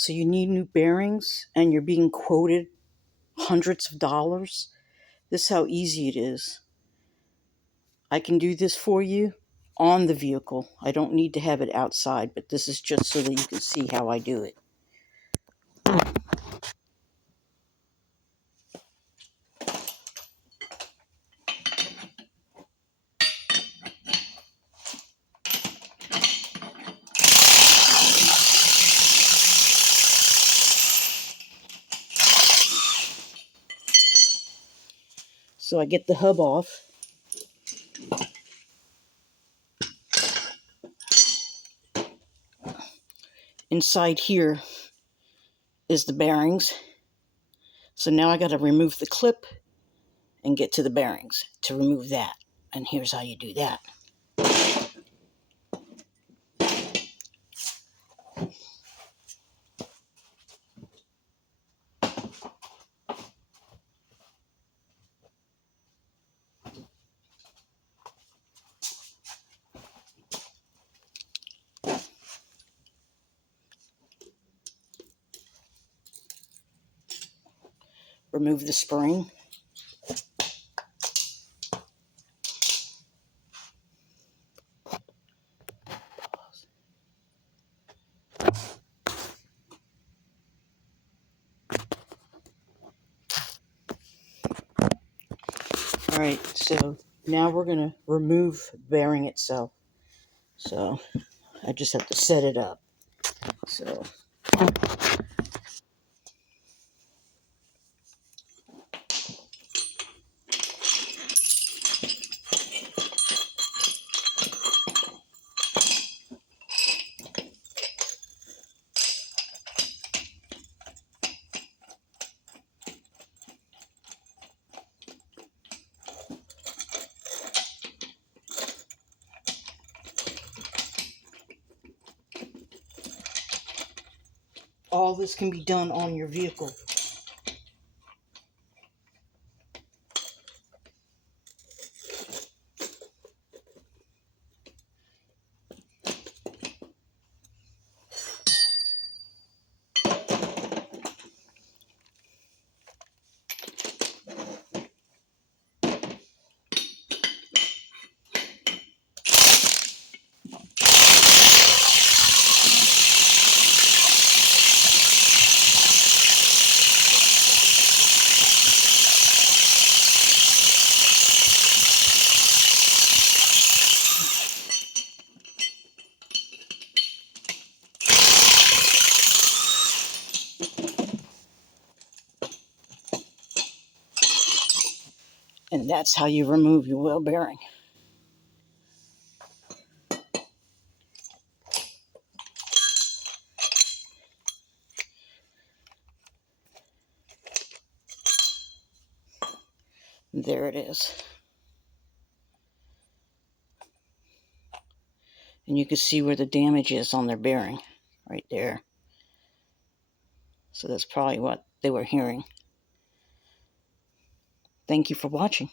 So you need new bearings and you're being quoted hundreds of dollars. This is how easy it is. I can do this for you on the vehicle. I don't need to have it outside, but this is just so that you can see how I do it. So I get the hub off. Inside here is the bearings. So now I got to remove the clip and get to the bearings to remove that. And here's how you do that. Remove the spring. All right, so now we're going to remove the bearing itself. So I just have to set it up. So all this can be done on your vehicle. And that's how you remove your wheel bearing. There it is. And you can see where the damage is on their bearing, right there. So that's probably what they were hearing. Thank you for watching.